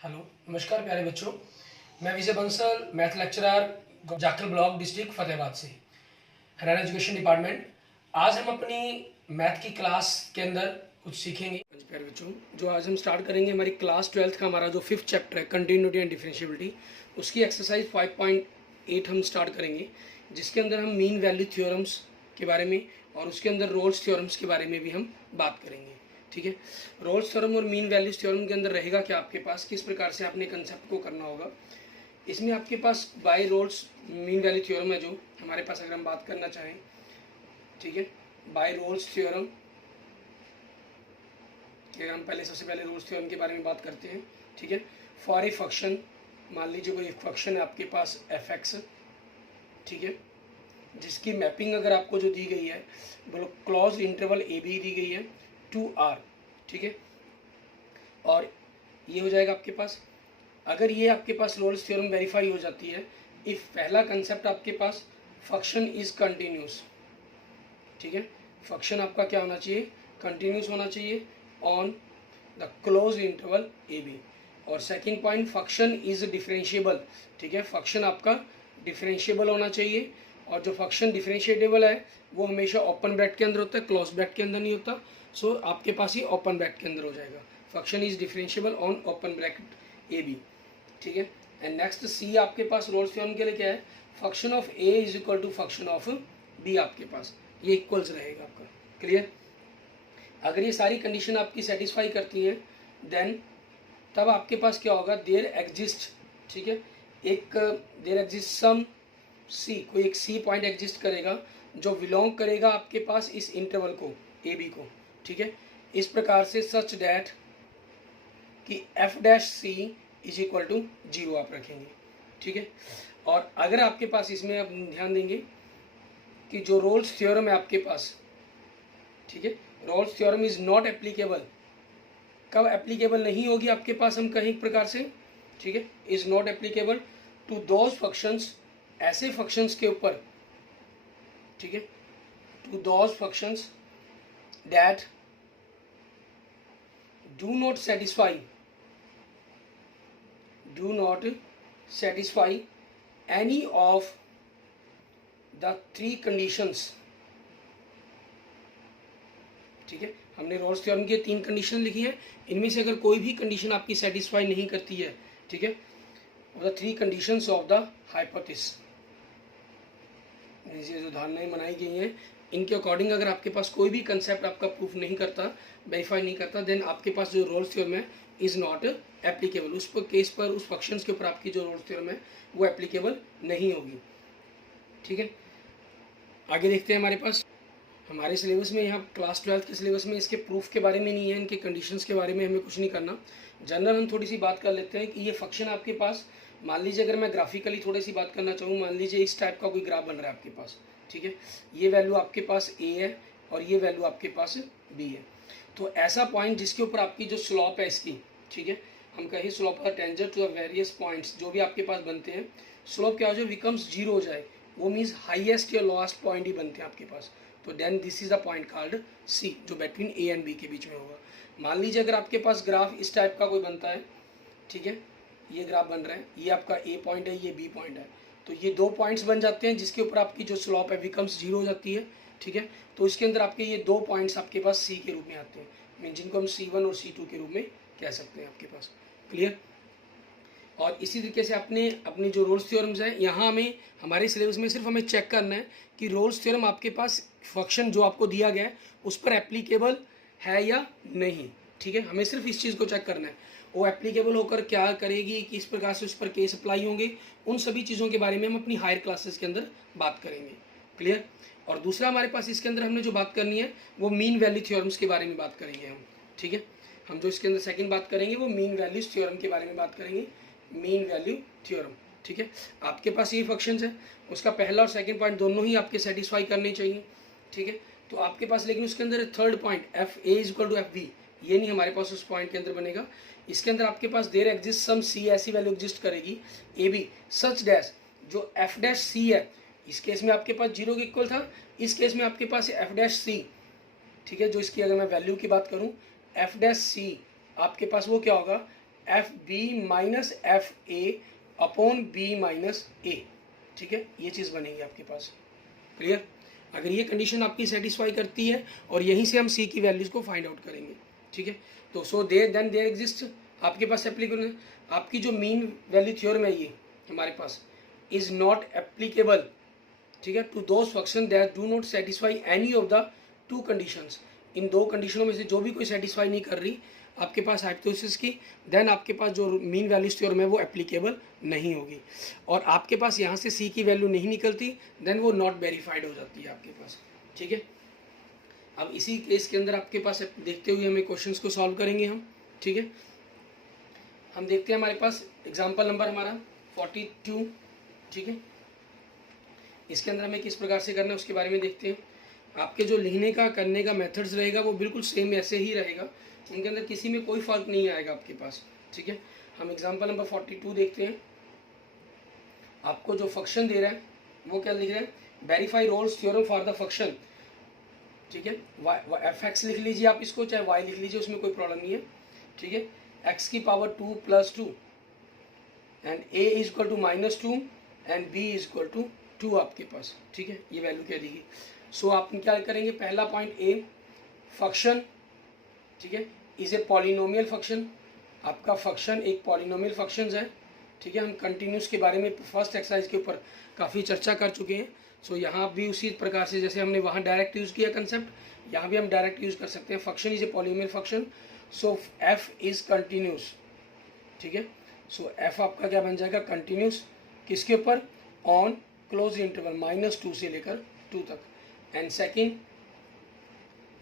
Hello, नमस्कार प्यारे बच्चों। मैं Vijay Bansal, math lecturer, Jakhal block, district Fatehabad से, हरियाणा एजुकेशन डिपार्टमेंट। आज हम अपनी मैथ की क्लास के अंदर कुछ सीखेंगे। प्यारे बच्चों, जो आज हम स्टार्ट करेंगे हमारी क्लास 12th का हमारा जो 5th चैप्टर है कंटिन्यूटी एंड डिफरेंशिएबिलिटी, उसकी एक्सरसाइज 5.8 हम स्टार्ट करेंगे, जिसके अंदर हम मीन वैल्यू थ्योरम्स के बारे में और उसके अंदर रोल्स थ्योरम्स के बारे में भी हम बात करेंगे। ठीक है, रोल्स थ्योरम और मीन वैल्यूज थ्योरम के अंदर रहेगा क्या आपके पास, किस प्रकार से आपने कंसेप्ट को करना होगा। इसमें आपके पास by Rolle's mean value theorem है जो हमारे पास, अगर हम बात करना चाहें, ठीक है, बाय रोल्स थ्योरम के हम पहले सबसे पहले रोल्स थ्योरम के बारे में बात करते हैं। ठीक है, फॉर ए फंक्शन, मान लीजिए कोई फंक्शन है आपके पास एफ एक्स, ठीक है, जिसकी मैपिंग अगर आपको जो दी गई है, बोलो close interval A be the गई है टू आर, ठीक है, और ये हो जाएगा आपके पास। अगर ये आपके पास रोल्स थ्योरम वेरीफाई हो जाती है, इफ पहला कंसेप्ट आपके पास फंक्शन इज कंटिन्यूस, ठीक है, फंक्शन आपका क्या होना चाहिए, कंटिन्यूस होना चाहिए on the close interval A B. और second point, function is differentiable, ठीक है, फंक्शन आपका डिफरेंशिएबल होना चाहिए, और जो फंक्शन डिफरेंशिएटेबल है वो हमेशा ओपन ब्रैकेट के अंदर होता है, क्लोज ब्रैकेट के अंदर नहीं होता। सो आपके पास ये ओपन ब्रैकेट के अंदर हो जाएगा, function is differentiable on open bracket A B, ठीक है। एंड नेक्स्ट सी आपके पास रोल्स थ्योरम के लिए क्या है, function of A is equal to function of B, आपके पास ये इक्वल्स रहेगा आपका। क्लियर? अगर ये सारी कंडीशन आपकी सेटिस्फाई करती है, देन तब आपके पास क्या होगा, देयर एग्जिस्ट, ठीक है, एक देयर एग्जिस्ट सम सी, कोई एक सी पॉइंट एग्जिस्ट करेगा जो बिलोंग करेगा आपके पास इस इंटरवल को ए बी को, ठीक है, इस प्रकार से सच डैट कि F dash C is equal to 0 आप रखेंगे, ठीक है। और अगर आपके पास इसमें आप ध्यान देंगे कि जो रोल्स थ्योरम है आपके पास, ठीक है, roles theorem is not applicable, कब एप्लीकेबल नहीं होगी आपके पास, हम कहीं प्रकार से, ठीक है, is not applicable to those functions, ऐसे फंक्शंस के ऊपर, ठीक है, to those functions that do not satisfy any of the 3 conditions, ठीक है। हमने रोल्स थ्योरम की 3 कंडीशन लिखी है, इनमें से अगर कोई भी कंडीशन आपकी सेटिस्फाई नहीं करती है, ठीक है, the 3 conditions of the hypothesis, ये जो धारणाएं बनाई गई हैं, इनके अकॉर्डिंग अगर आपके पास कोई भी कंसेप्ट आपका प्रूफ नहीं करता, वेरीफाई नहीं करता, देन आपके पास जो रोल्स थ्योरम है इज नॉट एप्लीकेबल, उस पर केस पर, उस फंक्शंस के ऊपर आपकी जो रोल्स थ्योरम है वो एप्लीकेबल नहीं होगी, ठीक है। आगे देखते हैं, हमारे सिलेबस में, यहाँ क्लास 12th के सिलेबस में इसके प्रूफ के बारे में नहीं है, इनके कंडीशंस के बारे में हमें कुछ नहीं करना। जनरल हम थोड़ी सी बात कर लेते हैं कि ये फंक्शन आपके पास, मान लीजिए अगर मैं ग्राफिकली थोड़ी सी बात करना चाहूँ, मान लीजिए इस टाइप का कोई ग्राफ बन रहा है आपके पास, ठीक है, ये वैल्यू आपके पास ए है और ये वैल्यू आपके पास बी है। तो ऐसा पॉइंट जिसके ऊपर आपकी जो स्लॉप है इसकी, ठीक है, हम कहीं स्लॉप का tangent to the various points जो भी आपके पास बनते हैं, स्लॉप क्या हो जाए, बिकम्स 0 हो जाए, वो मीन्स हाईएस्ट या लोएस्ट पॉइंट ही बनते हैं आपके पास, तो then this is a point called C, जो बिटवीन ए एंड बी के बीच में होगा। मान लीजिए अगर आपके पास ग्राफ इस टाइप का कोई बनता है, ठीक है, ये ग्राफ बन रहा है, ये आपका ए पॉइंट है, ये बी पॉइंट है, तो ये 2 पॉइंट्स बन जाते हैं जिसके ऊपर आपकी जो स्लॉप है बिकम्स 0 हो जाती है, ठीक है। तो इसके अंदर आपके ये 2 पॉइंट्स आपके पास सी के रूप में आते हैं, मीन जिनको हम C1 और C2 के रूप में कह सकते हैं आपके पास। क्लियर? और इसी तरीके से अपनी जो रोल्स थ्योरम्स हैं, यहाँ हमें हमारे सिलेबस में सिर्फ हमें चेक करना है कि रोल्स थ्योरम आपके पास फंक्शन जो आपको दिया गया है उस पर एप्लीकेबल है या नहीं, ठीक है, हमें सिर्फ इस चीज़ को चेक करना है। वो एप्लीकेबल होकर क्या करेगी, किस प्रकार से उस पर केस अप्लाई होंगे, उन सभी चीज़ों के बारे में हम अपनी हायर क्लासेस के अंदर बात करेंगे। क्लियर? और दूसरा हमारे पास इसके अंदर हमने जो बात करनी है वो मीन वैल्यू थ्योरम्स के बारे में बात करेंगे हम, ठीक है। हम जो इसके अंदर सेकंड बात करेंगे वो मीन वैल्यूज थ्योरम के बारे में बात करेंगे, मीन वैल्यू थ्योरम, ठीक है। आपके पास ये फंक्शंस है, उसका पहला और सेकंड पॉइंट दोनों ही आपके सेटिस्फाई करने चाहिए, ठीक है। तो आपके पास लेकिन उसके अंदर third point F A is equal to F B, ये नहीं हमारे पास उस पॉइंट के अंदर बनेगा। इसके अंदर आपके पास देयर एग्जिस्ट सम सी, ऐसी वैल्यू एग्जिस्ट करेगी ए बी सच डैश, जो एफ डैश सी है, इस केस में आपके पास 0 के इक्वल था, इस केस में आपके पास एफ डैश सी, ठीक है, जो इसकी अगर मैं वैल्यू की बात करूं एफ डैश सी, आपके पास वो क्या होगा, F B minus F A upon B minus A, ठीक है, ये चीज़ बनेगी आपके पास। क्लियर? अगर ये कंडीशन आपकी सेटिस्फाई करती है और यहीं से हम सी की वैल्यूज़ को फाइंड आउट करेंगे, ठीक है। तो सो देन देयर एग्जिस्ट आपके पास एप्लीकेबल, आपकी जो मीन वैल्यू थ्योरम है ये हमारे पास इज़ नॉट एप्लीकेबल, ठीक है, to those function that do not satisfy any of the two conditions. इन दो कंडीशनों में से जो भी कोई सेटिस्फाई नहीं कर रही आपके पास हाइपोथेसिस की, देन आपके पास जो मीन वैल्यूज थ्योरम है वो एप्लीकेबल नहीं होगी। और आपके पास यहाँ से सी की वैल्यू नहीं निकलती, देन वो नॉट वेरीफाइड हो जाती है आपके पास, ठीक है। अब इसी केस के अंदर आपके पास देखते हुए हमें क्वेश्चंस को सॉल्व करेंगे हम, ठीक है। हम देखते हैं हमारे पास एग्जाम्पल नंबर हमारा 42, ठीक है। इसके अंदर हमें किस प्रकार से करना है उसके बारे में देखते हैं। आपके जो लिखने का करने का मेथड्स रहेगा वो बिल्कुल सेम ऐसे ही रहेगा, उनके अंदर किसी में कोई फर्क नहीं आएगा आपके पास, ठीक है। हम एग्जाम्पल नंबर 42 देखते हैं। आपको जो फंक्शन दे रहा है वो क्या लिख रहा है, verify Rolle's theorem for the function, ठीक है। एफ एक्स लिख लीजिए आप इसको, चाहे वाई लिख लीजिए, उसमें कोई प्रॉब्लम नहीं है, ठीक है। एक्स की power 2 + 2 and A is equal to -2 and B is equal to 2 आपके पास, ठीक है, ये वैल्यू क्या देगी। सो आप क्या करेंगे, पहला पॉइंट ए, फंक्शन, ठीक है, इज ए पॉलिनोमियल फंक्शन। आपका फंक्शन एक पॉलिनोमियल फंक्शन है, ठीक है। हम कंटिन्यूस के बारे में फर्स्ट एक्सरसाइज के ऊपर काफ़ी चर्चा कर चुके हैं। सो यहाँ भी उसी प्रकार से जैसे हमने वहाँ डायरेक्ट यूज़ किया कंसेप्ट, यहाँ भी हम डायरेक्ट यूज़ कर सकते हैं। Function is a polynomial function, so F is continuous, ठीक है। सो एफ आपका क्या बन जाएगा, कंटिन्यूस, किसके ऊपर, ऑन क्लोज इंटरवल -2 से लेकर 2 तक। And second,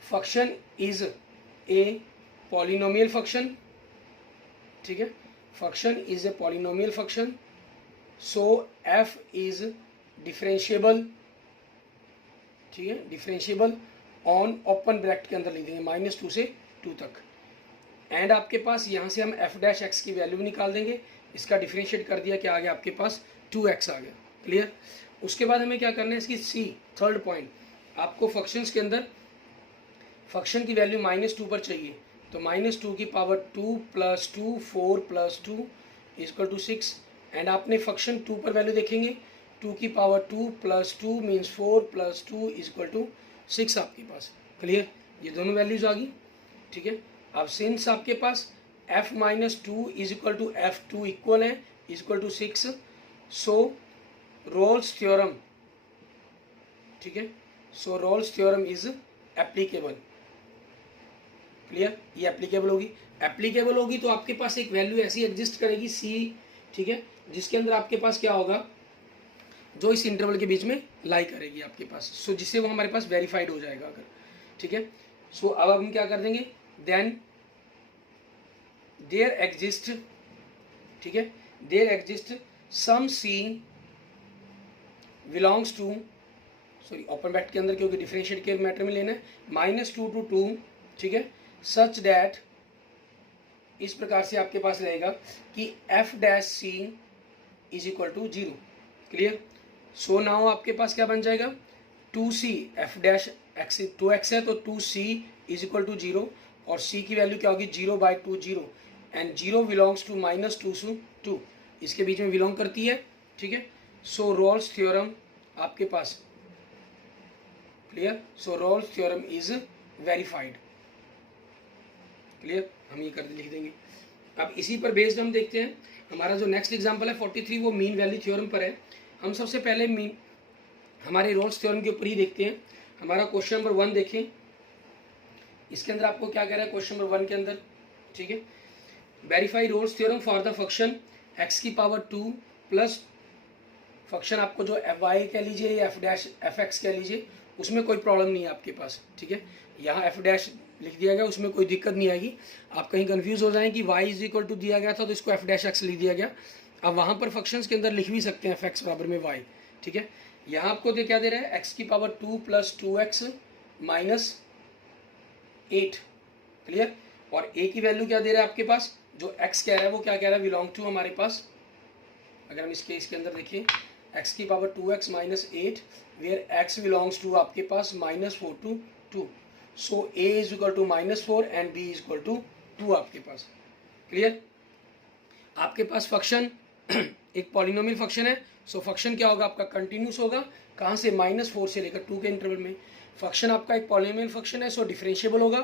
function is a polynomial function, ठीक है, function is a polynomial function, so F is differentiable, ठीक है, डिफरेंशिएबल ऑन ओपन ब्रैकेट के अंदर लिख देंगे -2 से 2 तक। एंड आपके पास यहाँ से हम एफ डैश एक्स की वैल्यू निकाल देंगे, इसका डिफरेंशिएट कर दिया, क्या आ गया आपके पास 2x आ गया। क्लियर? उसके बाद हमें क्या करना है, इसकी सी, थर्ड पॉइंट, आपको फंक्शंस के अंदर फंक्शन की वैल्यू -2 पर चाहिए, तो -2 की पावर 2 + 2 4 + 2 = 6। एंड आपने फंक्शन 2 पर वैल्यू देखेंगे, 2 की पावर 2 + 2 मीन्स 4 + 2 = 6 आपके पास। क्लियर? ये दोनों वैल्यूज आ गई, ठीक है। अब सिंस आपके पास f - 2 = f2 इक्वल है = 6, सो रोल्स थ्योरम, ठीक है, so Rolle's theorem is applicable. Clear? ये एप्लीकेबल होगी, एप्लीकेबल होगी तो आपके पास एक वैल्यू ऐसी एग्जिस्ट करेगी c, ठीक है, जिसके अंदर आपके पास क्या होगा, जो इस इंटरवल के बीच में लाई करेगी आपके पास, सो जिससे वो हमारे पास वेरीफाइड हो जाएगा अगर, ठीक है। सो अब हम क्या कर देंगे, देन देयर एग्जिस्ट, ठीक है, there exist some c belongs to, sorry open bracket के अंदर, क्योंकि डिफरेंशिएट के मैटर में लेना है, -2 to 2, ठीक है, सच दैट, इस प्रकार से आपके पास रहेगा कि f dash c = 0। Clear? So now आपके पास क्या बन जाएगा, 2c, f dash x 2x है तो 2c = 0, और c की वैल्यू क्या होगी, 0/2 0, एंड 0 बिलोंग्स टू -2 से 2, इसके बीच में बिलोंग करती है, ठीक है। सो रोल्स थ्योरम आपके पास, clear, so Rolle's theorem is verified. Clear? हम ये कर लिख देंगे। अब इसी पर बेस्ड हम देखते हैं, हमारा जो नेक्स्ट एग्जांपल है 43, वो मीन वैल्यू थ्योरम पर है। हम सबसे पहले मीन हमारे रोल्स थ्योरम के ऊपर ही देखते हैं। हमारा क्वेश्चन नंबर 1 देखें, इसके अंदर आपको क्या कह रहा है क्वेश्चन नंबर 1 के अंदर, ठीक है, verify Rolle's theorem for the function x की पावर 2 प्लस फंक्शन आपको जो एफ वाई कह लीजिए या एफ डैश एफ एक्स कह लीजिए, उसमें कोई प्रॉब्लम नहीं है आपके पास, ठीक है। यहाँ एफ डैश लिख दिया गया, उसमें कोई दिक्कत नहीं आएगी। आप कहीं कंफ्यूज हो जाएं कि y = दिया गया था तो इसको एफ डैश एक्स लिख दिया गया, अब वहाँ पर फंक्शंस के अंदर लिख भी सकते हैं f(x) = y, ठीक है। यहाँ आपको क्या दे रहा है, x की पावर 2 + 2x - 8। क्लियर? और a की वैल्यू क्या दे रहा है आपके पास, जो x कह रहा है वो क्या कह रहा है, बिलोंग टू हमारे पास, अगर हम इसके अंदर देखिए, x की power 2x - 8 where x belongs to आपके पास -4 to 2, so a = -4 and b = 2 आपके पास। क्लियर? आपके पास फंक्शन एक पॉलिनोमियल फंक्शन है, सो फंक्शन क्या होगा आपका, कंटिन्यूस होगा। कहाँ से, -4 से लेकर 2 के इंटरवल में। फंक्शन आपका एक पॉलिनोमियल फंक्शन है, सो डिफरेंशिएबल होगा।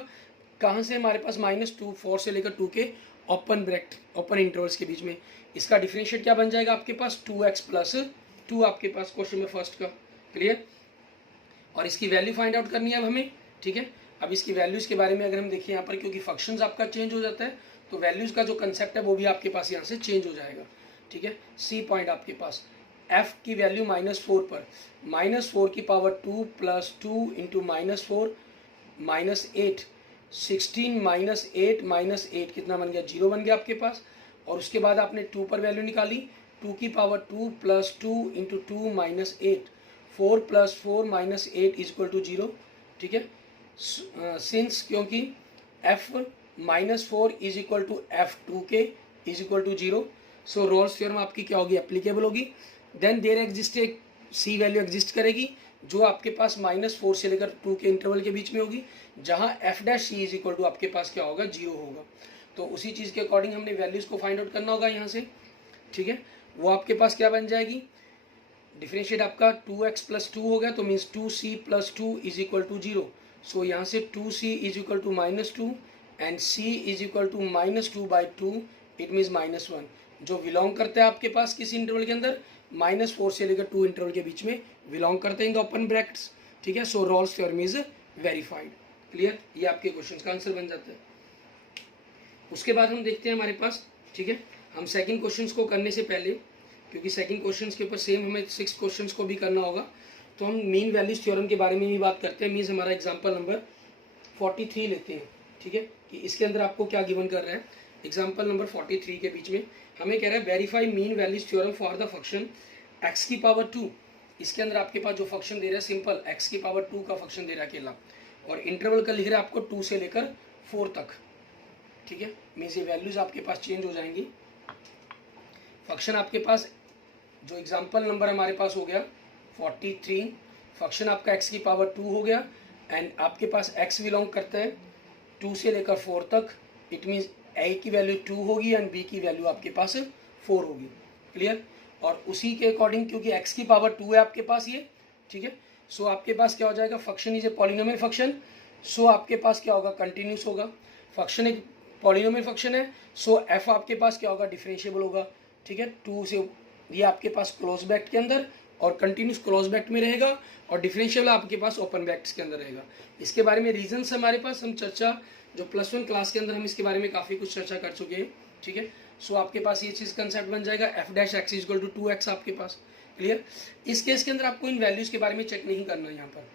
कहाँ से, हमारे पास -2 4 से लेकर 2 के ओपन ब्रैकेट ओपन इंटरवल्स के बीच में। इसका डिफरेंशिएट क्या बन जाएगा आपके पास, 2x प्लस 2 आपके पास क्वेश्चन में फर्स्ट का। क्लियर। और इसकी वैल्यू फाइंड आउट करनी है अब हमें। ठीक है, अब इसकी वैल्यूज़ के बारे में अगर हम देखें यहाँ पर, क्योंकि फंक्शंस आपका चेंज हो जाता है, तो वैल्यूज़ का जो कंसेप्ट है वो भी आपके पास यहाँ से चेंज हो जाएगा। ठीक है, सी पॉइंट आपके पास f की वैल्यू -4 पर -4 की पावर 2 प्लस 2 इंटू -4 -8 16 -8 कितना बन गया, 0 बन गया आपके पास। और उसके बाद आपने 2 पर वैल्यू निकाली, 2 की power 2 plus 2 into 2 -8 4 plus 4 -8 is equal to 0। ठीक है, सिंस क्योंकि f -4 is equal to f2k is equal to 0, so Rolle's theorem आपकी क्या होगी, एप्लीकेबल होगी। देन देयर एग्जिस्ट एक सी वैल्यू एग्जिस्ट करेगी जो आपके पास -4 से लेकर 2 के इंटरवल के बीच में होगी, जहां f dash C is equal to आपके पास क्या होगा, 0 होगा। तो उसी चीज़ के अकॉर्डिंग हमने वैल्यूज़ को फाइंड आउट करना होगा यहाँ से। ठीक है, वो आपके पास क्या बन जाएगी, डिफरेंशिएट आपका 2x प्लस 2 हो गया, तो means 2c plus 2 is equal to 0। So यहाँ से 2c is equal to -2 and c is equal to -2/2, it means -1, जो बिलोंग करता है आपके पास किसी इंटरवल के अंदर, -4 से लेकर 2 इंटरवल के बीच में बिलोंग करते हैं इन द ओपन ब्रैकेट्स। ठीक है, so Rolle's theorem is verified. Clear, ये आपके क्वेश्चन का आंसर बन जाता है। उसके बाद हम देखते हैं हमारे पास। ठीक है, हम सेकंड क्वेश्चंस को करने से पहले, क्योंकि सेकंड क्वेश्चंस के ऊपर सेम हमें 6 क्वेश्चंस को भी करना होगा, तो हम मीन वैल्यूज थ्योरम के बारे में भी बात करते हैं। मीन्स हमारा एग्जांपल नंबर 43 लेते हैं। ठीक है, कि इसके अंदर आपको क्या गिवन कर रहा है, एग्जांपल नंबर 43 के बीच में हमें कह रहा है verify mean values theorem for the function x की पावर 2। इसके अंदर आपके पास जो फंक्शन दे रहा है सिंपल x की पावर 2 का फंक्शन दे रहा है अकेला, और इंटरवल का लिख रहा है आपको 2 से लेकर 4 तक। ठीक है, मीन्स ये वैल्यूज आपके पास चेंज हो जाएंगी। फंक्शन आपके पास जो एग्जाम्पल नंबर हमारे पास हो गया 43, फंक्शन आपका x की पावर 2 हो गया, एंड आपके पास x बिलोंग करता है 2 से लेकर 4 तक। इट मीन्स a की वैल्यू 2 होगी एंड b की वैल्यू आपके पास 4 होगी। क्लियर, और उसी के अकॉर्डिंग क्योंकि x की पावर 2 है आपके पास ये। ठीक है, सो आपके पास क्या हो जाएगा, function is a polynomial function, so आपके पास क्या होगा, कंटिन्यूस होगा। फंक्शन एक पॉलिनोमियल फंक्शन है, सो f आपके पास क्या होगा, डिफरेंशिएबल होगा। ठीक है, 2 से ये आपके पास क्लोज ब्रैकेट के अंदर और कंटिन्यूस क्लोज ब्रैकेट में रहेगा, और डिफरेंशियल आपके पास ओपन ब्रैकेट्स के अंदर रहेगा। इसके बारे में रीजंस हमारे पास हम चर्चा जो +1 क्लास के अंदर हम इसके बारे में काफ़ी कुछ चर्चा कर चुके हैं। ठीक है, सो आपके पास ये चीज़ कंसेप्ट बन जाएगा f dash x is equal to 2x आपके पास। क्लियर, इस केस के अंदर आपको इन वैल्यूज़ के बारे में चेक नहीं करना है यहाँ पर।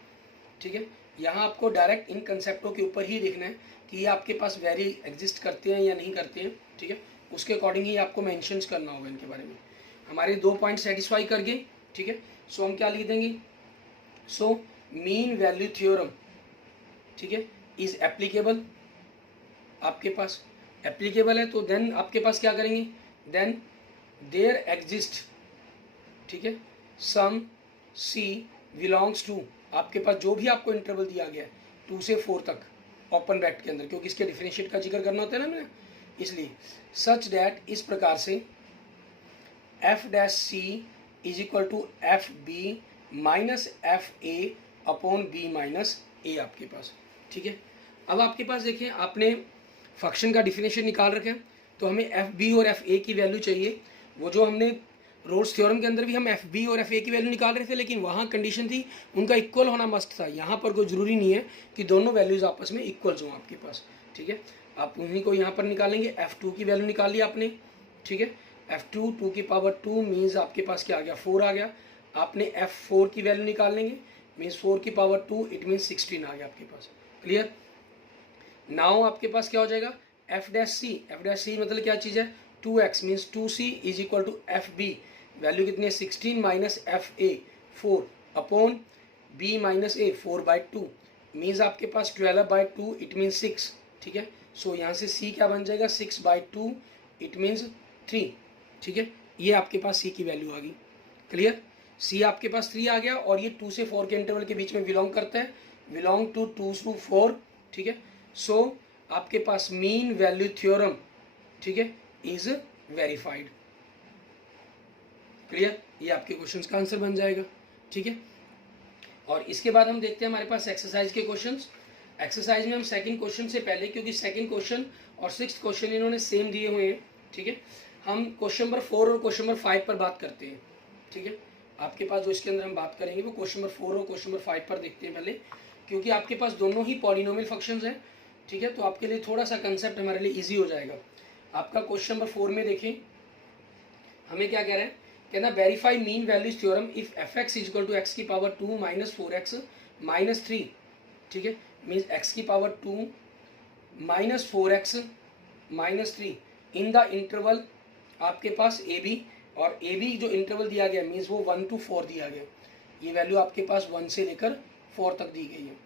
ठीक है, यहाँ आपको डायरेक्ट इन कंसेप्टों के ऊपर ही देखना है कि ये आपके पास वैरी एग्जिस्ट करते हैं या नहीं करते हैं। ठीक है, उसके अकॉर्डिंग ही आपको मेंशन करना होगा इनके बारे में। हमारे 2 पॉइंट सेटिस्फाई कर गए। ठीक है, सो हम क्या लिख देंगे, सो मीन वैल्यू थ्योरम, ठीक है, इज एप्लीकेबल। आपके पास एप्लीकेबल है तो देन आपके पास क्या करेंगे, देन देयर एग्जिस्ट, ठीक है, सम सी बिलोंग्स टू, आपके पास जो भी आपको इंटरवल दिया गया है 2 से 4 तक ओपन ब्रैकेट के अंदर, क्योंकि इसके डिफरेंशिएट का जिक्र करना होता है ना मैंने, इसलिए सच दैट, इस प्रकार से F dash C is equal to F B minus F A upon B minus A आपके पास। ठीक है, अब आपके पास देखिए आपने फंक्शन का डिफिनेशन निकाल रखे हैं, तो हमें एफ बी और एफ ए की वैल्यू चाहिए। वो जो हमने रोल्स थ्योरम के अंदर भी हम एफ बी और एफ ए की वैल्यू निकाल रहे थे, लेकिन वहाँ कंडीशन थी उनका इक्वल होना मस्ट था। यहाँ पर कोई ज़रूरी नहीं है कि दोनों वैल्यूज़ आपस में इक्वल्स हों आपके पास। ठीक है, आप उन्हीं को यहाँ पर निकालेंगे। F2 की वैल्यू निकाल ली आपने। ठीक है, F2 2 की पावर 2 मीन्स आपके पास क्या आ गया, 4 आ गया। आपने F4 की वैल्यू निकाल लेंगे, मीन्स 4 की पावर 2 इट मीन्स 16 आ गया आपके पास। क्लियर, नाउ आपके पास क्या हो जाएगा, एफ डैश सी मतलब क्या चीज़ है, 2x means 2c is equal to F B, value कितनी है 16 minus F A 4 upon b minus A 4/2 means आपके पास 12/2 इट मीन्स 6। ठीक है, सो यहाँ से c क्या बन जाएगा 6/2 इट मीन्स 3। ठीक है, ये आपके पास c की वैल्यू आ गई। क्लियर, c आपके पास 3 आ गया, और ये 2 से 4 के इंटरवल के बीच में बिलोंग करता है, बिलोंग टू 2 to 4। ठीक है, सो आपके पास मीन वैल्यू थ्योरम, ठीक है, इज वेरीफाइड। क्लियर, ये आपके क्वेश्चन का आंसर बन जाएगा। ठीक है, और इसके बाद हम देखते हैं हमारे पास एक्सरसाइज के क्वेश्चंस। एक्सरसाइज में हम सेकंड क्वेश्चन से पहले, क्योंकि सेकंड क्वेश्चन और सिक्स्थ क्वेश्चन इन्होंने सेम दिए हुए हैं, ठीक है, हम क्वेश्चन नंबर 4 और क्वेश्चन नंबर 5 पर बात करते हैं। ठीक है, आपके पास जो इसके अंदर हम बात करेंगे वो क्वेश्चन नंबर 4 और क्वेश्चन नंबर 5 पर देखते हैं पहले, क्योंकि आपके पास दोनों ही पॉलिनोमियल फंक्शंस हैं। ठीक है, तो आपके लिए थोड़ा सा कंसेप्ट हमारे लिए ईजी हो जाएगा। आपका क्वेश्चन नंबर 4 में देखें, हमें क्या कह रहे हैं, कहना verify mean values theorem if F X is equal to X की पावर 2 माइनस 4x माइनस 3। ठीक है, मीन्स एक्स की power 2 minus 4x minus 3 in the interval आपके पास ए बी, और ए बी जो इंटरवल दिया गया मीन्स वो 1 to 4 दिया गया। ये वैल्यू आपके पास 1 से लेकर 4 तक दी गई है।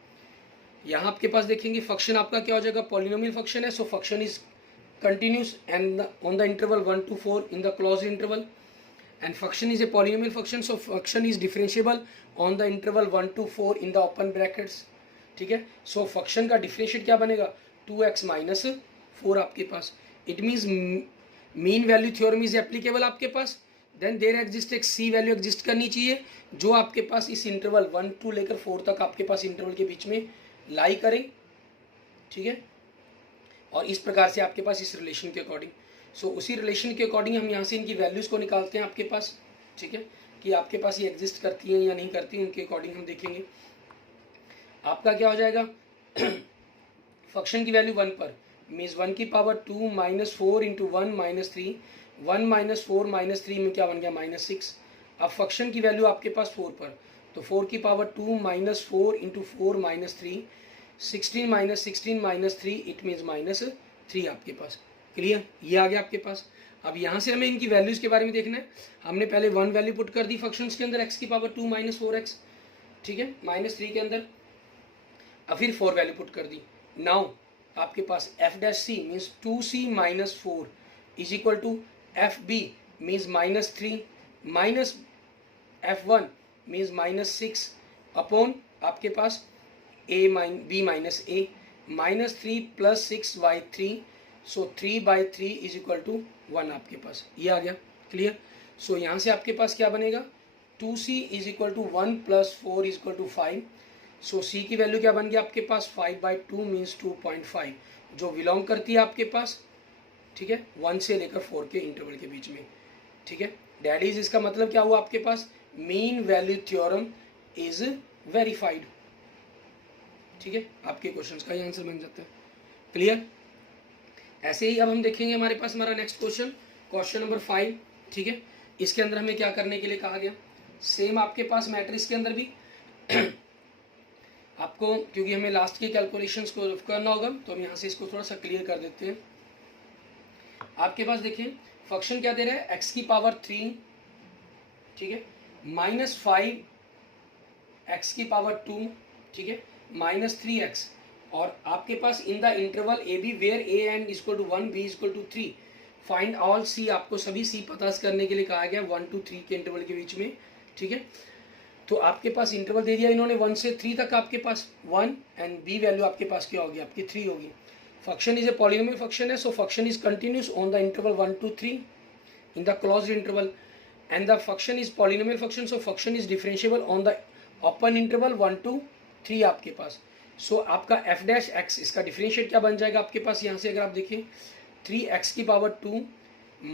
यहाँ आपके पास देखेंगे फंक्शन आपका क्या हो जाएगा, पॉलिनोमियल फंक्शन है, so function is continuous and on the interval 1 to 4 in the closed interval, and function is a polynomial function, so function is differentiable on the interval 1 to 4 in the open brackets। ठीक है, so function का differentiate क्या बनेगा, 2x minus 4 आपके पास। It means mean value theorem is applicable आपके पास। Then there exist एक सी वैल्यू एग्जिस्ट करनी चाहिए जो आपके पास इस इंटरवल 1 to लेकर 4 तक आपके पास इंटरवल के बीच में लाई करे। ठीक है, और इस प्रकार से आपके पास इस रिलेशन के अकॉर्डिंग, सो उसी रिलेशन के अकॉर्डिंग हम यहाँ से इनकी वैल्यूज़ को निकालते हैं आपके पास। ठीक है, कि आपके पास ये एग्जिस्ट करती हैं या नहीं करती, उनके अकॉर्डिंग हम देखेंगे। आपका क्या हो जाएगा, फंक्शन की वैल्यू 1 पर मीन्स 1 की power 2 minus 4 into 1 minus 3, 1 minus 4 minus 3 में क्या बन गया, माइनस 6। अब फंक्शन की वैल्यू आपके पास 4 पर, तो 4 की power 2 minus 4 into 4 minus 3, 16 minus 16 minus 3, it means minus 3 आपके पास। क्लियर, ये आ गया आपके पास। अब यहाँ से हमें इनकी वैल्यूज़ के बारे में देखना है। हमने पहले 1 वैल्यू पुट कर दी फंक्शंस के अंदर, x की पावर 2 माइनस 4x, ठीक है, माइनस 3 के अंदर। अब फिर 4 वैल्यू पुट कर दी। नाउ आपके पास F dash C means 2c minus 4 is equal to F B means minus 3 minus f1 means minus 6 upon आपके पास B minus A minus 3 plus 6/3, so 3/3 is equal to 1 आपके पास, ये आ गया। क्लियर, सो यहाँ से आपके पास क्या बनेगा, 2c is equal to 1 plus 4 is equal to 5, so c की वैल्यू क्या बन गया आपके पास, 5/2 मीन्स 2.5, जो बिलोंग करती है आपके पास, ठीक है, 1 से लेकर 4 के इंटरवल के बीच में। ठीक है, डैट इज, इसका मतलब क्या हुआ आपके पास, mean value theorem is verified. ठीक है, आपके क्वेश्चंस का ही आंसर बन जाता है। क्लियर, ऐसे ही अब हम देखेंगे हमारे पास हमारा नेक्स्ट क्वेश्चन, क्वेश्चन नंबर 5। ठीक है, इसके अंदर हमें क्या करने के लिए कहा गया, सेम आपके पास मैट्रिक्स के अंदर भी आपको, क्योंकि हमें लास्ट के कैलकुलेशंस को करना होगा, तो हम यहाँ से इसको थोड़ा सा क्लियर कर देते हैं। आपके पास देखिए फंक्शन क्या दे रहा है, x की पावर 3, ठीक है, माइनस 5 x की पावर 2, ठीक है, माइनस 3x, और आपके पास in the interval A B where A and equal to 1 B equal to 3 find all C, आपको सभी सी पता करने के लिए कहा गया 1 to 3 के इंटरवल के बीच में। ठीक है, तो आपके पास इंटरवल दे दिया इन्होंने 1 से 3 तक, आपके पास 1 एंड बी वैल्यू आपके पास क्या होगी, आपकी 3 होगी। Function is a polynomial function है, so function is continuous on the interval 1 to 3 in the closed interval, and the function is polynomial function, so function is differentiable on the open interval 1 to 3 आपके पास। So आपका F dash X, इसका differentiate क्या बन जाएगा आपके पास, यहाँ से अगर आप देखें 3x की पावर 2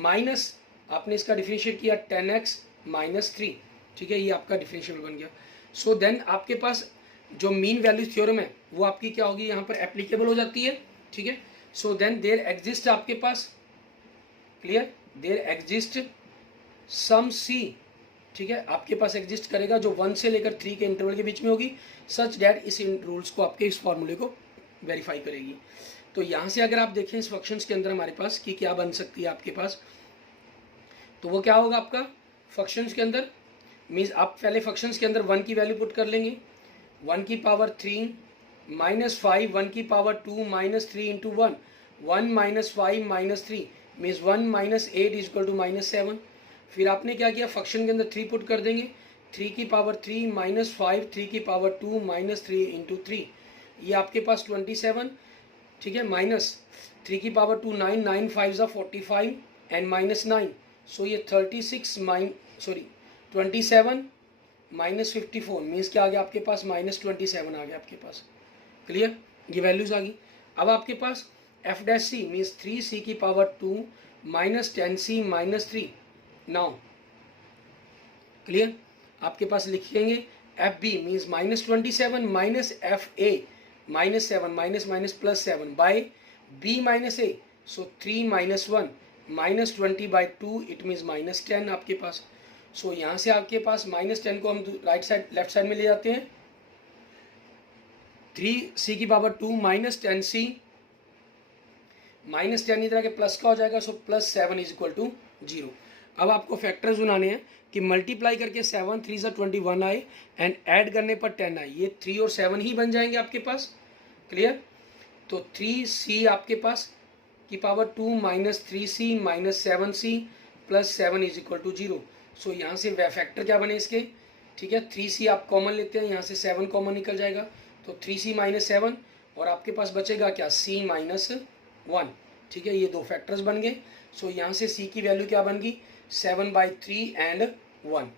माइनस आपने इसका डिफरेंशिएट किया 10x माइनस 3, ठीक है, ये आपका डिफरेंशियल बन गया। सो देन आपके पास जो मीन वैल्यू थ्योरम है वो आपकी क्या होगी, यहाँ पर एप्लीकेबल हो जाती है। ठीक है, सो देन देयर एग्जिस्ट आपके पास, क्लियर, देयर एग्जिस्ट सम सी, ठीक है, आपके पास एग्जिस्ट करेगा जो 1 से लेकर 3 के इंटरवल के बीच में होगी, सच डैट इस रूल्स को, आपके इस फॉर्मूले को वेरीफाई करेगी। तो यहाँ से अगर आप देखें इस फंक्शंस के अंदर हमारे पास कि क्या बन सकती है आपके पास, तो वो क्या होगा आपका फंक्शंस के अंदर, मीन्स आप पहले फंक्शंस के अंदर 1 की वैल्यू पुट कर लेंगे, 1 की पावर 3 माइनस 5, 1 की power 2 minus 3 into 1, 1 minus 5 minus 3 means 1 minus 8 is equal to minus 7। फिर आपने क्या किया, फंक्शन के अंदर 3 पुट कर देंगे, 3 की पावर 3 माइनस 5, 3 की पावर 2 माइनस 3 इंटू 3, ये आपके पास 27, ठीक है, माइनस 3 की पावर 2 9, 9 5 ज़ा 45, एंड -9, सो ये 27 -54 मीन्स क्या आ गया आपके पास, -27 आ गया आपके पास। क्लियर, ये वैल्यूज आ गई। अब आपके पास F dash C means 3c की पावर 2 -10c -3। नाउ क्लियर, आपके पास लिखेंगे F B means -27 minus F A -7 minus +7 by B -a, so 3 -1 -20/2 it means -10 आपके पास। सो यहाँ से आपके पास -10 को हम राइट साइड लेफ्ट साइड में ले जाते हैं, 3c की पावर 2 -10c -10 इधर के प्लस का हो जाएगा, सो +7 इज इक्वल टू 0। अब आपको फैक्टर्स बनाने हैं कि मल्टीप्लाई करके 7 3 सा 21 आए एंड ऐड करने पर 10 आए, ये 3 और 7 ही बन जाएंगे आपके पास। क्लियर, तो 3c आपके पास की power 2 -3c -7c +7 is equal to 0। So यहाँ से फैक्टर क्या बने इसके, ठीक है, 3c आप कॉमन लेते हैं, यहाँ से 7 कॉमन निकल जाएगा, तो 3c -7 और आपके पास बचेगा क्या, c -1। ठीक है, ये दो फैक्टर्स बन गए। सो यहाँ से c की वैल्यू क्या बन गई, 7/3 एंड 1।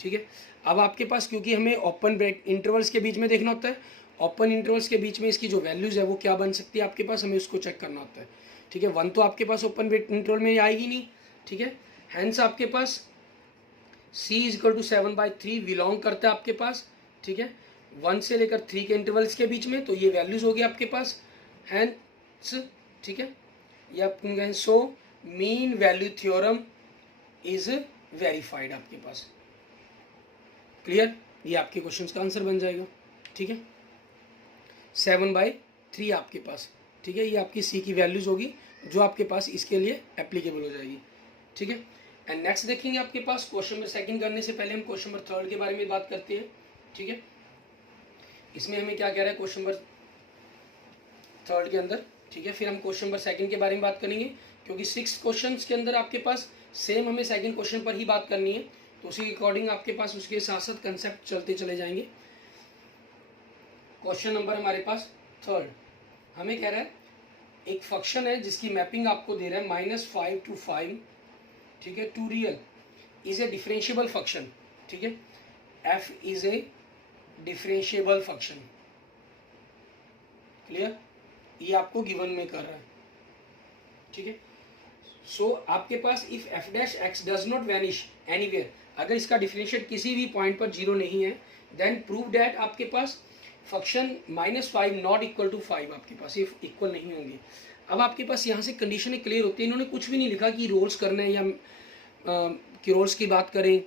ठीक है, अब आपके पास क्योंकि हमें ओपन ब्रैकेट इंटरवल्स के बीच में देखना होता है, ओपन इंटरवल्स के बीच में इसकी जो वैल्यूज़ है वो क्या बन सकती है आपके पास, हमें उसको चेक करना होता है। ठीक है, 1 तो आपके पास ओपन इंटरवल में आएगी नहीं। ठीक है, हैंस आपके पास c is equal to 7/3 belong करता है आपके पास, ठीक है, 1 से लेकर 3 के इंटरवल्स के बीच में, तो ये वैल्यूज होगी आपके पास हैंस। ठीक है, ये आप कहें so mean value theorem is verified आपके पास। क्लियर, ये आपके क्वेश्चन का आंसर बन जाएगा। ठीक है, 7/3 आपके पास। ठीक है, ये आपकी सी की वैल्यूज होगी जो आपके पास इसके लिए एप्लीकेबल हो जाएगी। ठीक है, एंड नेक्स्ट देखेंगे आपके पास क्वेश्चन नंबर सेकंड करने से पहले हम क्वेश्चन नंबर थर्ड के बारे में बात करते हैं। ठीक है, इसमें हमें क्या कह रहा है क्वेश्चन नंबर थर्ड के अंदर। ठीक है, फिर हम क्वेश्चन नंबर सेकंड के बारे में बात करेंगे, क्योंकि 6 क्वेश्चंस के अंदर आपके पास सेम हमें सेकंड क्वेश्चन पर ही बात करनी है, तो उसी के अकॉर्डिंग आपके पास उसके साथ साथ कंसेप्ट चलते चले जाएंगे। क्वेश्चन नंबर हमारे पास थर्ड हमें कह रहा है एक फंक्शन है जिसकी मैपिंग आपको दे रहा है -5 to 5। ठीक है, to real is a differentiable function. ठीक है, f is a differentiable function. Clear, ये आपको गिवन में कर रहा है। ठीक है, सो आपके पास if F dash X does not vanish anywhere, अगर इसका डिफरेंशिएट किसी भी पॉइंट पर 0 नहीं है, देन प्रूव डैट आपके पास फंक्शन -5 नॉट इक्वल टू 5 आपके पास ये इक्वल नहीं होंगे। अब आपके पास यहाँ से कंडीशनें क्लियर होती है, इन्होंने कुछ भी नहीं लिखा कि रोल्स करना है या कि रोल्स की बात करें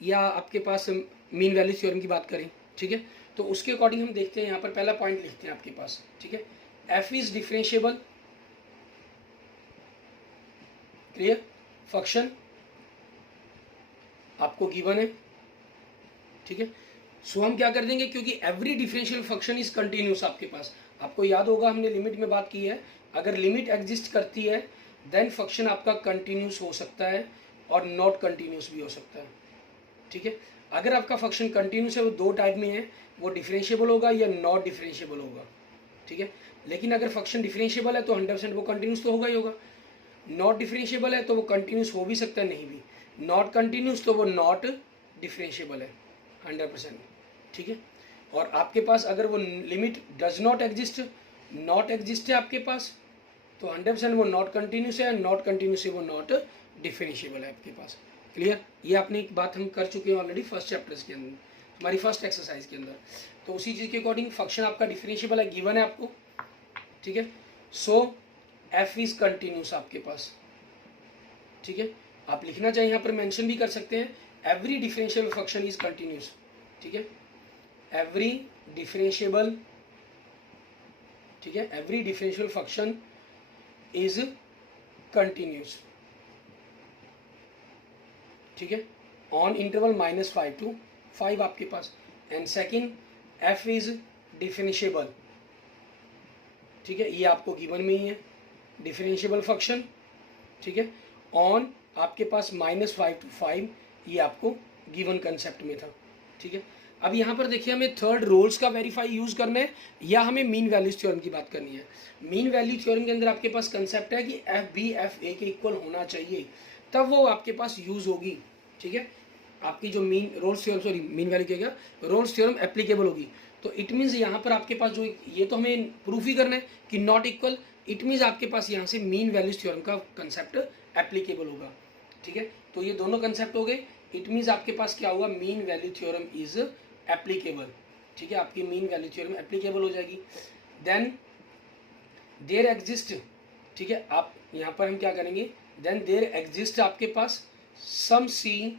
या आपके पास मीन वैल्यू थ्योरम की बात करें। ठीक है, तो उसके अकॉर्डिंग हम देखते हैं, यहाँ पर पहला पॉइंट लिखते हैं आपके पास। ठीक है, F is differentiable. Clear, function आपको गिवन है। ठीक है, सो हम क्या कर देंगे, क्योंकि every differential function is continuous आपके पास, आपको याद होगा हमने लिमिट में बात की है, अगर लिमिट एग्जिस्ट करती है देन फंक्शन आपका कंटिन्यूस हो सकता है और नॉट कंटिन्यूस भी हो सकता है। ठीक है, अगर आपका फंक्शन कंटिन्यूस है वो दो टाइप में है, वो डिफरेंशिएबल होगा या नॉट डिफरेंशिएबल होगा। ठीक है, लेकिन अगर फंक्शन डिफरेंशिएबल है तो 100% वो कंटिन्यूस तो होगा ही होगा, नॉट डिफरेंशिएबल है तो वो कंटिन्यूस हो भी सकता है नहीं भी, नॉट कंटिन्यूस तो वो नॉट डिफरेंशिएबल है 100%। ठीक है, और आपके पास अगर वो limit does not exist, not exist है आपके पास, तो 100% वो नॉट कंटिन्यूस है, नॉट कंटिन्यूस है वो नॉट डिफरेंशिएबल है आपके पास। क्लियर, ये आपने एक बात हम कर चुके हैं ऑलरेडी फर्स्ट चैप्टर्स के अंदर, हमारी फर्स्ट एक्सरसाइज के अंदर। तो उसी चीज़ के अकॉर्डिंग फंक्शन आपका डिफरेंशिएबल है, गिवन है आपको। ठीक है, सो एफ इज कंटिन्यूस आपके पास। ठीक है, आप लिखना चाहिए यहाँ पर मेंशन भी कर सकते हैं, every differential function is continuous. ठीक है, एवरी डिफरेंशिएबल, ठीक है, every differential function is continuous. ठीक है, ऑन इंटरवल -5 to 5 आपके पास। And second, F is differentiable. ठीक है, ये आपको गिवन में ही है, डिफरेंशिएबल फंक्शन। ठीक है, ऑन आपके पास -5 to 5, ये आपको गिवन कंसेप्ट में था। ठीक है, अब यहाँ पर देखिए हमें थर्ड रोल्स का वेरीफाई यूज़ करना है या हमें मीन वैल्यूज थ्योरम की बात करनी है। मीन वैल्यू थ्योरम के अंदर आपके पास कंसेप्ट है कि एफ बी एफ ए के इक्वल होना चाहिए, तब वो आपके पास यूज़ होगी। ठीक है, आपकी जो mean Rolle's theorem, sorry mean value क्या गया, रोल्स थ्योरम एप्लीकेबल होगी। तो इट मीन्स यहाँ पर आपके पास जो ये तो हमें प्रूफ ही करना है कि नॉट इक्वल, इट मीन्स आपके पास यहाँ से मीन वैल्यूज थ्योरम का कंसेप्ट एप्लीकेबल होगा। ठीक है, तो ये दोनों कंसेप्ट हो गए। इट मीन्स आपके पास क्या हुआ, mean value theorem is applicable. ठीक है, आपकी मीन वैल्यू थ्योरम एप्लीकेबल हो जाएगी। देन देयर एग्जिस्ट, ठीक है, आप यहाँ पर हम क्या करेंगे, देन देयर एग्जिस्ट आपके पास सम सी,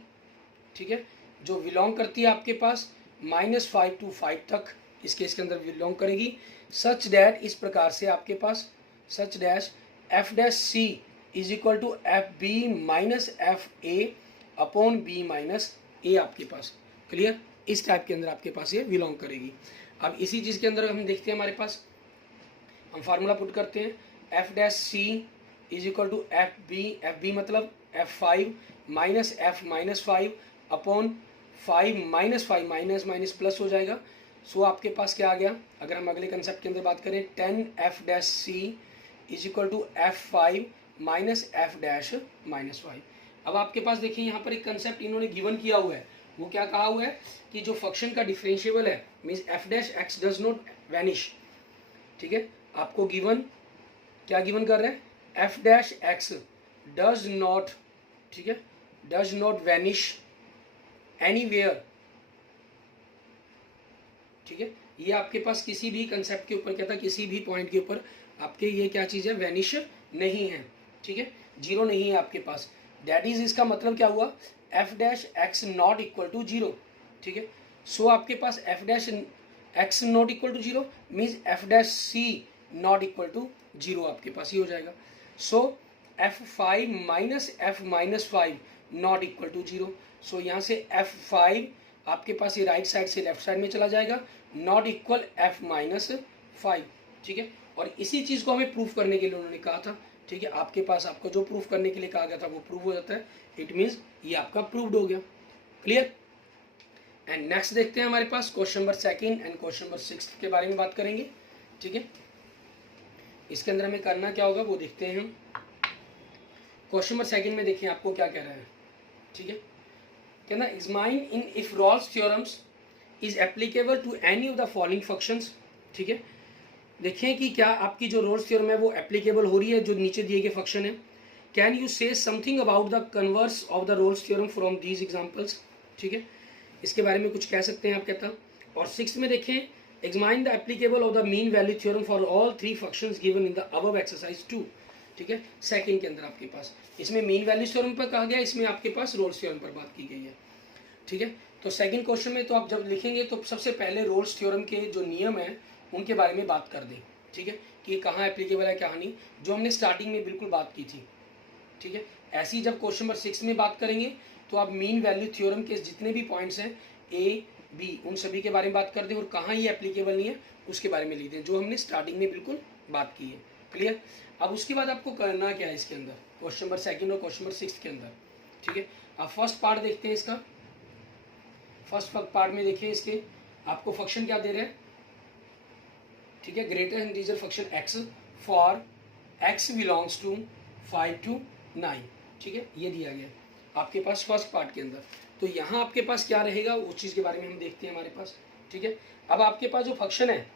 ठीक है, जो बिलोंग करती है आपके पास -5 to 5 तक इस केस के अंदर बिलोंग करेगी, सच डैट, इस प्रकार से आपके पास such dash F dash C is equal to F B minus F A upon B minus A आपके पास। क्लियर, इस टाइप के अंदर आपके पास ये बिलोंग करेगी। अब इसी चीज़ के अंदर हम देखते हैं, हमारे पास हम फार्मूला पुट करते हैं, f dash C is equal to F b मतलब F5 minus F minus 5 upon 5 minus 5 minus minus plus हो जाएगा। सो आपके पास क्या आ गया, अगर हम अगले कंसेप्ट के अंदर बात करें, 10 f dash C is equal to F5 minus f dash minus 5। अब आपके पास देखिए यहाँ पर एक कंसेप्ट इन्होंने गिवन किया हुआ है, वो क्या कहा हुआ है कि जो फंक्शन का डिफरेंशिएबल है means F dash X does not vanish. ठीक है, आपको गिवन क्या गिवन कर रहे हैं, f dash X does not, ठीक है, डज नॉट वैनिश एनीवेयर। ठीक है, ये आपके पास किसी भी कंसेप्ट के ऊपर क्या था, किसी भी पॉइंट के ऊपर आपके ये क्या चीज़ है, वैनिश नहीं है। ठीक है, जीरो नहीं है आपके पास। डैट इज, इसका मतलब क्या हुआ, F dash X not equal to zero. ठीक है, सो आपके पास F dash X not equal to zero means F dash C not equal to zero आपके पास ही हो जाएगा। So F5 minus F minus 5 not equal to zero. So यहाँ से F5 आपके पास ये राइट साइड से लेफ्ट साइड में चला जाएगा, नॉट इक्वल F माइनस 5। ठीक है, और इसी चीज़ को हमें प्रूफ करने के लिए उन्होंने कहा था। ठीक है, आपके पास आपको जो प्रूफ करने के लिए कहा गया था वो प्रूफ हो जाता है, इट मीन्स ये आपका प्रूव्ड हो गया। क्लियर, एंड नेक्स्ट देखते हैं हमारे पास question number 2 and question number 6 के बारे में बात करेंगे। ठीक है, इसके अंदर हमें करना क्या होगा वो देखते हैं हम। क्वेश्चन नंबर 2 में देखिए आपको क्या कह रहा है। ठीक है, कहना examine in if Rolle's theorems is applicable to any of the following functions. ठीक है, देखें कि क्या आपकी जो रोल्स थ्योरम है वो एप्लीकेबल हो रही है जो नीचे दिए गए फंक्शन है। कैन यू से something about the converse of the Rolle's theorem from these examples. ठीक है, इसके बारे में कुछ कह सकते हैं आप कहता। और 6 में देखें, examine the applicable of the mean value theorem for all 3 functions given in the above exercise 2। ठीक है, सेकंड के अंदर आपके पास इसमें मीन वैल्यू थ्योरम पर कहा गया, इसमें आपके पास रोल्स थ्योरम पर बात की गई है। ठीक है, तो सेकंड क्वेश्चन में तो आप जब लिखेंगे तो सबसे पहले रोल्स थ्योरम के जो नियम है उनके बारे में बात कर दें। ठीक है, कि कहाँ एप्लीकेबल है कहाँ नहीं, जो हमने स्टार्टिंग में बिल्कुल बात की थी। ठीक है, ऐसी जब क्वेश्चन नंबर 6 में बात करेंगे तो आप मीन वैल्यू थ्योरम के जितने भी पॉइंट्स हैं ए बी उन सभी के बारे में बात कर दें और कहाँ ये एप्लीकेबल नहीं है उसके बारे में लिख दें, जो हमने स्टार्टिंग में बिल्कुल बात की है। क्लियर, अब उसके बाद आपको करना क्या है इसके अंदर, क्वेश्चन नंबर 2 और क्वेश्चन नंबर 6 के अंदर। ठीक है, अब फर्स्ट पार्ट देखते हैं इसका। फर्स्ट पार्ट में देखिए इसके आपको फंक्शन क्या दे रहे हैं। ठीक है, greater integer function x for x belongs to 5 to 9। ठीक है, ये दिया गया आपके पास फर्स्ट पार्ट के अंदर। तो यहाँ आपके पास क्या रहेगा उस चीज़ के बारे में हम देखते हैं हमारे पास। ठीक है, अब आपके पास जो फंक्शन है,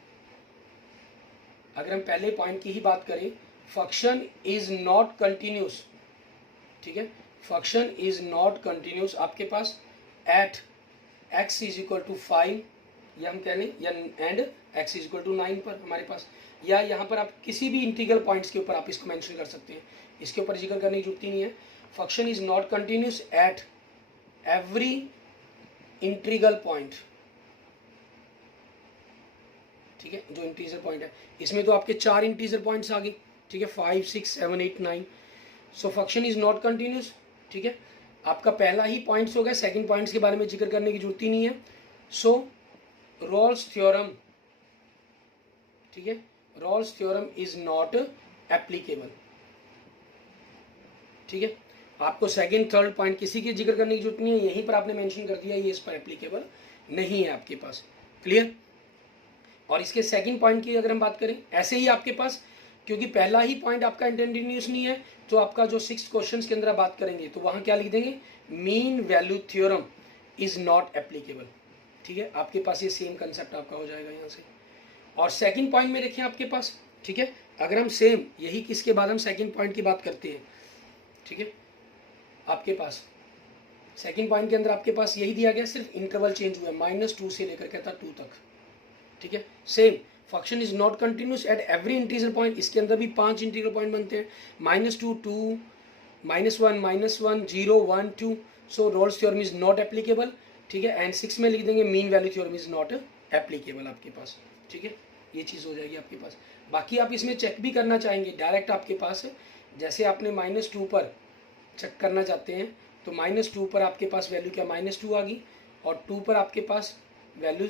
अगर हम पहले पॉइंट की ही बात करें, फंक्शन इज नॉट कंटिन्यूस। ठीक है, फंक्शन इज नॉट कंटिन्यूस आपके पास at x is equal to 5 या हम कह लें या and x is equal to 9 पर हमारे पास, या यहाँ पर आप किसी भी इंटीग्रल पॉइंट्स के ऊपर आप इसको मेंशन कर सकते हैं, इसके ऊपर जिक्र करने की जरूरत ही नहीं है। Function is not continuous at every integral point. ठीक है, जो इंटीजर पॉइंट है इसमें तो आपके 4 इंटीजर पॉइंट्स आ गए। ठीक है, 5 6 7 8 9। सो फंक्शन इज नॉट कंटिन्यूस। ठीक है, आपका पहला ही पॉइंट्स हो गया, सेकंड पॉइंट्स के बारे में जिक्र करने की जरूरत ही नहीं है। सो रोल्स थ्योरम, ठीक है, roles theorem is not applicable. ठीक है, आपको सेकंड थर्ड पॉइंट किसी के जिक्र करने की जरूरत नहीं है, यहीं पर आपने मेंशन कर दिया ये इस पर एप्लीकेबल नहीं है आपके पास। क्लियर। और इसके सेकंड पॉइंट की अगर हम बात करें, ऐसे ही आपके पास, क्योंकि पहला ही पॉइंट आपका इंटेंडिनियस नहीं है, तो आपका जो 6 क्वेश्चन के अंदर आप बात करेंगे तो वहां क्या लिख देंगे, mean value theorem is not applicable. ठीक है, आपके पास ये सेम कंसेप्ट आपका हो जाएगा यहाँ से। और सेकंड पॉइंट में देखिए आपके पास, ठीक है, अगर हम सेम यही किसके बाद हम सेकंड पॉइंट की बात करते हैं, ठीक है, आपके पास सेकंड पॉइंट के अंदर आपके पास यही दिया गया, सिर्फ इंटरवल चेंज हुआ है -2 से लेकर के था 2 तक। ठीक है, same function is not continuous at every integer point, इसके अंदर भी 5 इंटीजर पॉइंट बनते हैं, -2, 2, -1, -1, 0, 1, 2। सो Rolle's theorem is not applicable. ठीक है, एंड 6 में लिख देंगे mean value theorem is not applicable आपके पास। ठीक है, ये चीज़ हो जाएगी आपके पास। बाकी आप इसमें चेक भी करना चाहेंगे डायरेक्ट आपके पास, जैसे आपने -2 पर चेक करना चाहते हैं तो -2 पर आपके पास वैल्यू क्या -2 आ गई, और 2 पर आपके पास वैल्यू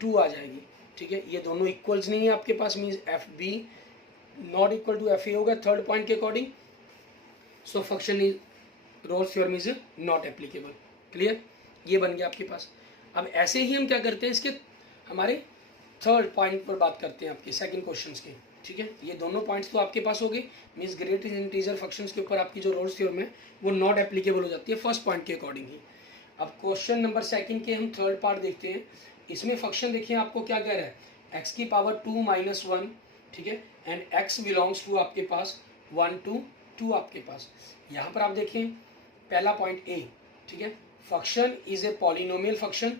2 आ जाएगी। ठीक है, ये दोनों इक्वल्स नहीं है आपके पास, means F B not equal to F A होगा थर्ड पॉइंट के according. So function is Rolle's theorem is not applicable. Clear, ये बन गया आपके पास। अब ऐसे ही हम क्या करते हैं, इसके हमारे थर्ड पॉइंट पर बात करते हैं आपके सेकंड क्वेश्चंस के। ठीक है, ये दोनों पॉइंट्स तो आपके पास हो गए, मीन्स ग्रेटेस्ट इंटीजर फंक्शंस के ऊपर आपकी जो रोल्स थ्योरम है वो नॉट एप्लीकेबल हो जाती है फर्स्ट पॉइंट के अकॉर्डिंग ही। अब क्वेश्चन नंबर सेकंड के हम थर्ड पार्ट देखते हैं। इसमें फंक्शन देखिए आपको क्या कह रहा है, x की पावर 2 - 1, ठीक है, एंड x बिलोंग्स टू आपके पास 1 to 2 आपके पास। यहाँ पर आप देखें पहला पॉइंट ए, ठीक है, function is a polynomial function.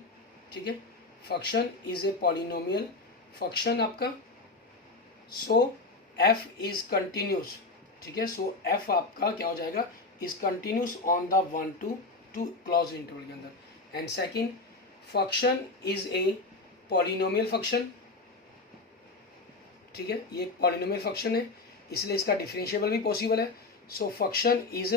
ठीक है, function is a polynomial function आपका। सो f इज कंटिन्यूस। ठीक है, सो f आपका क्या हो जाएगा, is continuous on the 1 to 2 close interval के अंदर। And second, function is a polynomial function. ठीक है, ये पॉलिनोमियल फंक्शन है इसलिए इसका डिफरेंशिएबल भी पॉसिबल है। सो फंक्शन इज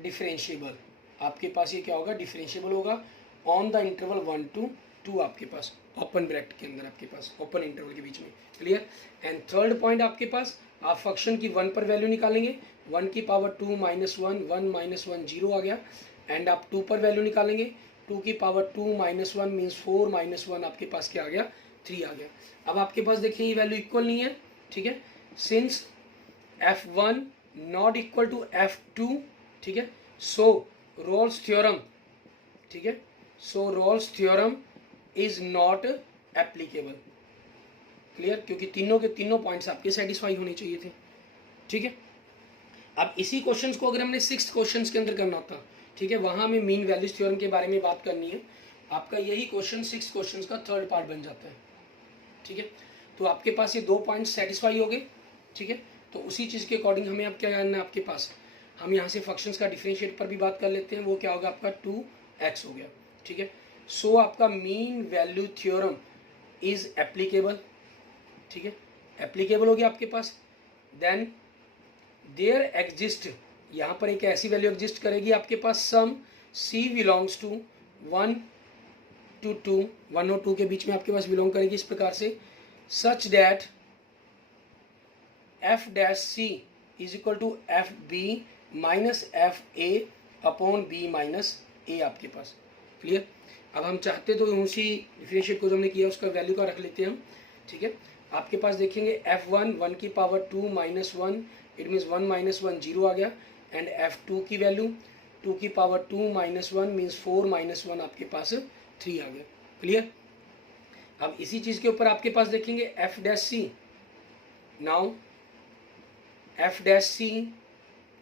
डिफरेंशिएबल, आपके पास ये क्या होगा, डिफरेंशिएबल होगा ऑन द इंटरवल 1 to 2 आपके पास, ओपन ब्रैकेट के अंदर आपके पास, ओपन इंटरवल के बीच में। क्लियर। एंड थर्ड पॉइंट आपके पास, आप फंक्शन की 1 पर वैल्यू निकालेंगे, 1 की पावर 2 - 1, 1 - 1 0 आ गया। एंड आप 2 पर वैल्यू निकालेंगे, 2 की पावर 2 - 1 मीन्स 4 - 1 आपके पास क्या आ गया, 3 आ गया। अब आपके पास देखिए ये वैल्यू इक्वल नहीं है। ठीक है, since f1 not equal to f2, ठीक है, सो रोल्स थ्योरम, ठीक है, so Rolle's theorem is not applicable. Clear, क्योंकि तीनों के तीनों पॉइंट्स आपके सेटिस्फाई होने चाहिए थे। ठीक है, अब इसी क्वेश्चंस को अगर हमने 6th क्वेश्चंस के अंदर करना होता, ठीक है, वहां हमें मीन वैल्यूज थ्योरम के बारे में बात करनी है, आपका यही क्वेश्चन 6 क्वेश्चंस का थर्ड पार्ट बन जाता है। ठीक है, तो आपके पास ये 2 पॉइंट्स सेटिस्फाई हो गए। ठीक है, तो उसी चीज़ के अकॉर्डिंग हमें अब क्या करना है आपके पास, हम यहाँ से फंक्शंस का डिफरेंशिएट पर भी बात कर लेते हैं, वो क्या होगा आपका 2x हो गया। ठीक है, सो आपका mean value theorem is applicable. ठीक है, एप्लीकेबल हो गया आपके पास। देन देयर एग्जिस्ट, यहाँ पर एक ऐसी वैल्यू एग्जिस्ट करेगी आपके पास, सम c बिलोंग्स टू 1 to 2, 1 और 2 के बीच में आपके पास बिलोंग करेगी इस प्रकार से, such that f' c is equal to F B minus F A upon B minus A आपके पास। क्लियर। अब हम चाहते तो उसी डिफरेंशिएट को जो हमने किया उसका वैल्यू का रख लेते हैं हम। ठीक है, आपके पास देखेंगे f1 1 की पावर 2 - 1, इट मीन्स 1 - 1 0 आ गया। एंड f2 की वैल्यू 2 की पावर 2 - 1 मीन्स 4 - 1 आपके पास 3 आ गया। क्लियर। अब इसी चीज़ के ऊपर आपके पास देखेंगे f', नाउ f',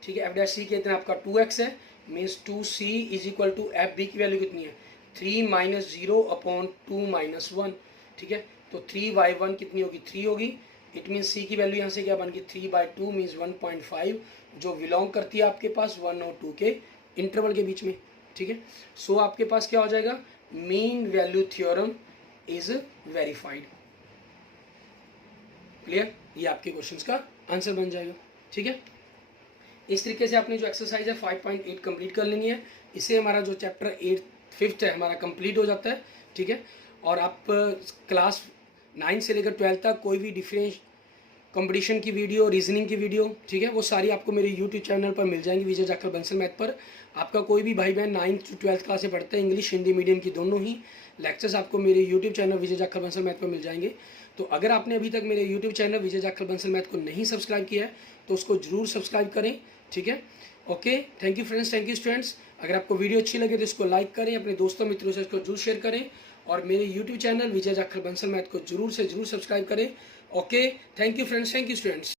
ठीक है, f' के इतना आपका 2x है, means 2c is equal to F b की वैल्यू कितनी है, 3 - 0 अपॉन 2 - 1। ठीक है, तो 3/1 कितनी होगी, 3 होगी। इट मीन्स c की वैल्यू यहाँ से क्या बन गई, 3/2 मीन्स 1.5, जो बिलोंग करती है आपके पास 1 और 2 के इंटरवल के बीच में। ठीक है, सो आपके पास क्या हो जाएगा, mean value theorem is verified. Clear, ये आपके क्वेश्चंस का आंसर बन जाएगा। ठीक है, इस तरीके से आपने जो एक्सरसाइज है 5.8 कंप्लीट कर लेनी है। इससे हमारा जो चैप्टर 5th है हमारा कंप्लीट हो जाता है। ठीक है, और आप क्लास 9 से लेकर 12 तक कोई भी डिफरेंस कंपटीशन की वीडियो, रीजनिंग की वीडियो, ठीक है, वो सारी आपको मेरे यूट्यूब चैनल पर मिल जाएंगी, विजय जाखड़ बंसल मैथ पर। आपका कोई भी भाई बहन 9th to 12th क्लास से पढ़ते हैं, इंग्लिश हिंदी मीडियम की दोनों ही लेक्चर्स आपको मेरे यूट्यूब चैनल विजय जाखड़ बंसल मैथ पर मिल जाएंगे। तो अगर आपने अभी तक मेरे यूट्यूब चैनल विजय जाखड़ बंसल मैथ को नहीं सब्सक्राइब किया है तो उसको जरूर सब्सक्राइब करें, ठीक है। Okay, thank you friends, thank you students. अगर आपको वीडियो अच्छी लगे तो इसको लाइक करें, अपने दोस्तों मित्रों से इसको जरूर शेयर करें और मेरे यूट्यूब चैनल विजय जाखड़ बंसल मैथ को जरूर से जरूर सब्सक्राइब करें। Okay, thank you friends, thank you students.